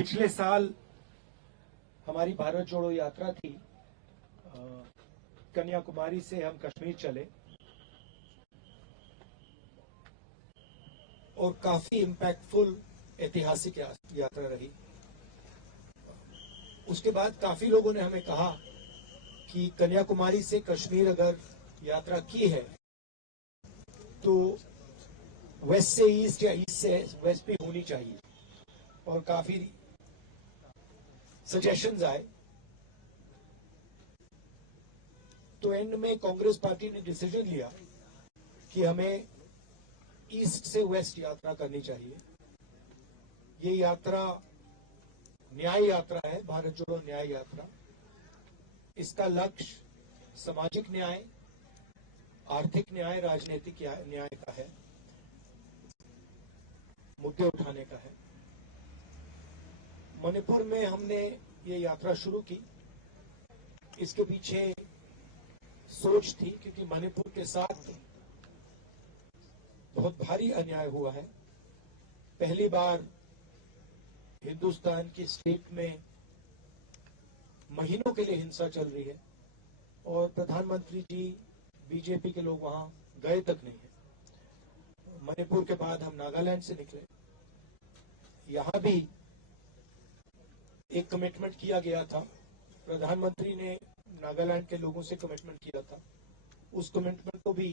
पिछले साल हमारी भारत जोड़ो यात्रा थी। कन्याकुमारी से हम कश्मीर चले और काफी इम्पैक्टफुल ऐतिहासिक यात्रा रही। उसके बाद काफी लोगों ने हमें कहा कि कन्याकुमारी से कश्मीर अगर यात्रा की है तो वेस्ट से ईस्ट या ईस्ट से वेस्ट भी होनी चाहिए, और काफी सजेशंस आए। तो एंड में कांग्रेस पार्टी ने डिसीजन लिया कि हमें ईस्ट से वेस्ट यात्रा करनी चाहिए। ये यात्रा न्याय यात्रा है, भारत जोड़ो न्याय यात्रा। इसका लक्ष्य सामाजिक न्याय, आर्थिक न्याय, राजनीतिक न्याय का है, मुद्दे उठाने का है। मणिपुर में हमने ये यात्रा शुरू की। इसके पीछे सोच थी क्योंकि मणिपुर के साथ बहुत भारी अन्याय हुआ है। पहली बार हिंदुस्तान की स्टेट में महीनों के लिए हिंसा चल रही है और प्रधानमंत्री जी, बीजेपी के लोग वहां गए तक नहीं है। मणिपुर के बाद हम नागालैंड से निकले। यहां भी एक कमिटमेंट किया गया था, प्रधानमंत्री ने नागालैंड के लोगों से कमिटमेंट किया था। उस कमिटमेंट को भी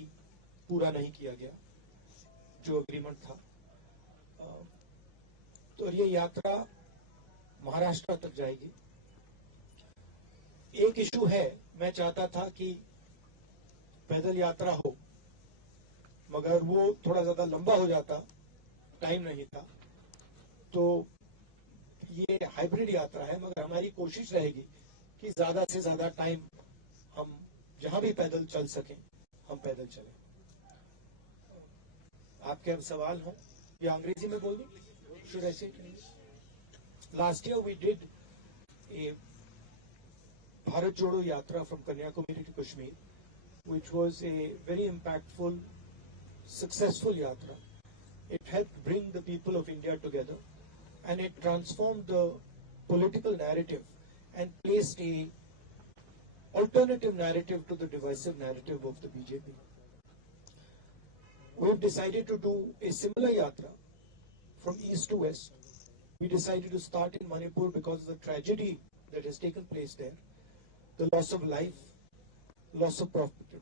पूरा नहीं किया गया जो एग्रीमेंट था। तो ये यात्रा महाराष्ट्र तक जाएगी। एक इशू है, मैं चाहता था कि पैदल यात्रा हो, मगर वो थोड़ा ज्यादा लंबा हो जाता, टाइम नहीं था। तो ये हाइब्रिड यात्रा है, मगर हमारी कोशिश रहेगी कि ज्यादा से ज्यादा टाइम हम जहां भी पैदल चल सकें हम पैदल चलें। आपके अब सवाल हो या अंग्रेजी में बोल दूं? Should I say it in English? Last year we did a Bharat Jodo Yatra from Kanyakumari to Kashmir, which was a very impactful, successful yatra. It helped bring the people of India together, and it transformed the political narrative and placed a alternative narrative to the divisive narrative of the BJP. We've decided to do a similar yatra from east to west. We decided to start in Manipur because of the tragedy that has taken place there, the loss of life, loss of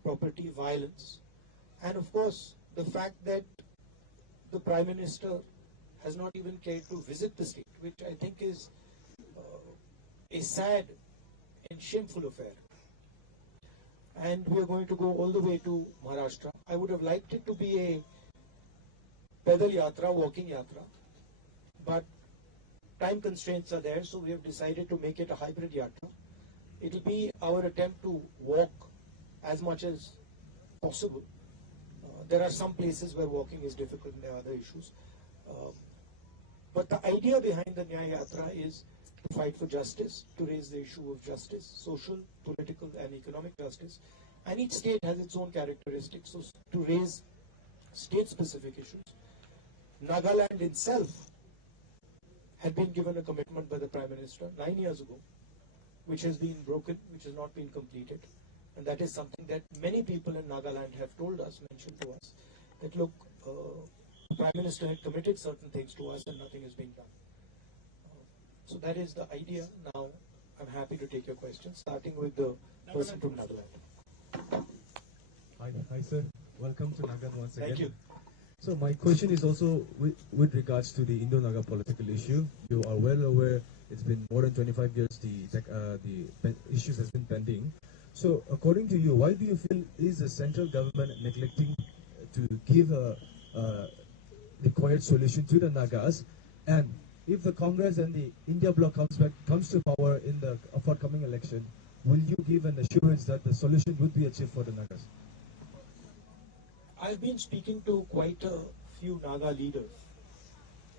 property, violence, and of course the fact that the Prime Minister has not even cared to visit the state, which I think is a sad and shameful affair. And we are going to go all the way to Maharashtra. I would have liked it to be a pedal yatra, walking yatra, but time constraints are there, so we have decided to make it a hybrid yatra. It will be our attempt to walk as much as possible. There are some places where walking is difficult and there are other issues. But the idea behind the Nyaya Yatra is to fight for justice, to raise the issue of justice, social, political and economic justice. And each state has its own characteristics, so to raise state-specific issues. Nagaland itself had been given a commitment by the Prime Minister 9 years ago, which has been broken, which has not been completed. And that is something that many people in Nagaland have told us, mentioned to us, that look, the Prime Minister had committed certain things to us and nothing has been done. So that is the idea. Now, I'm happy to take your questions, starting with the person from Nagaland. Hi sir. Welcome to Nagaland once again. Thank you. So my question is also with regards to the Indo-Naga political issue. You are well aware it's been more than 25 years the issues has been pending. So according to you, why do you feel is the central government neglecting to give a required solution to the Nagas? And if the Congress and the India bloc comes to power in the forthcoming election, will you give an assurance that the solution would be achieved for the Nagas? I've been speaking to quite a few Naga leaders,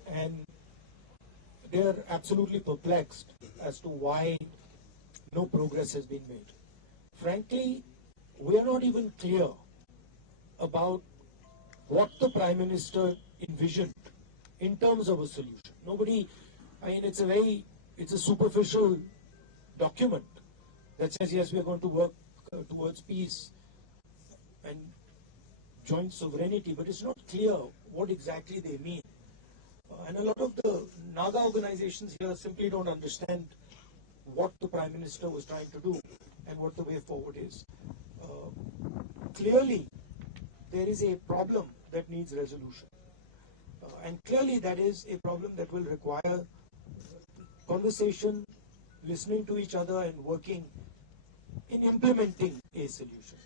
and they're absolutely perplexed as to why no progress has been made. Frankly, we are not even clear about what the Prime Minister envisioned in terms of a solution. Nobody I mean, it's a superficial document that says, yes, we are going to work towards peace and joint sovereignty, but it's not clear what exactly they mean. And a lot of the Naga organizations here simply don't understand what the Prime Minister was trying to do and what the way forward is. Clearly, there is a problem that needs resolution. And clearly that is a problem that will require conversation, listening to each other and working in implementing a solution.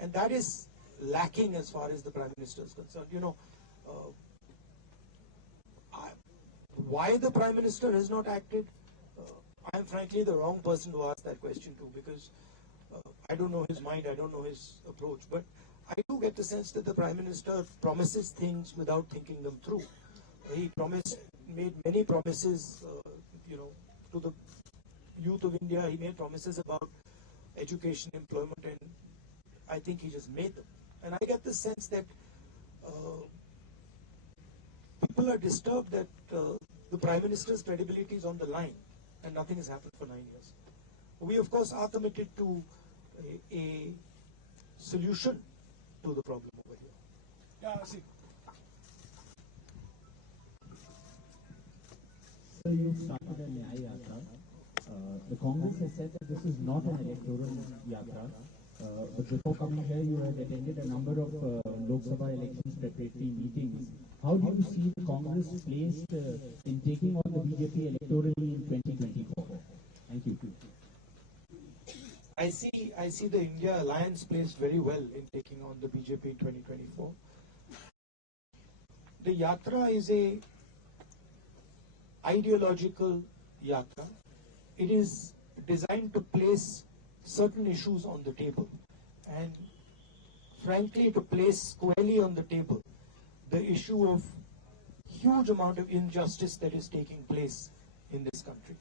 And that is lacking as far as the Prime Minister is concerned. Why the Prime Minister has not acted, I am frankly the wrong person to ask that question to, because I don't know his mind, I don't know his approach, but I do get the sense that the Prime Minister promises things without thinking them through. He made many promises, to the youth of India. He made promises about education, employment, and I think he just made them. And I get the sense that people are disturbed that the Prime Minister's credibility is on the line and nothing has happened for 9 years. We, of course, are committed to a solution to the problem over here. Yeah, see. So you started a Nyaya Yatra. The Congress has said that this is not an electoral yatra. But before coming here, you had attended a number of Lok Sabha elections preparatory meetings. How do you see the Congress placed in taking on the BJP electorally in 2024? Thank you. I see the India Alliance placed very well in taking on the BJP in 2024. The yatra is a ideological yatra. It is designed to place certain issues on the table, and frankly to place squarely on the table the issue of huge amount of injustice that is taking place in this country.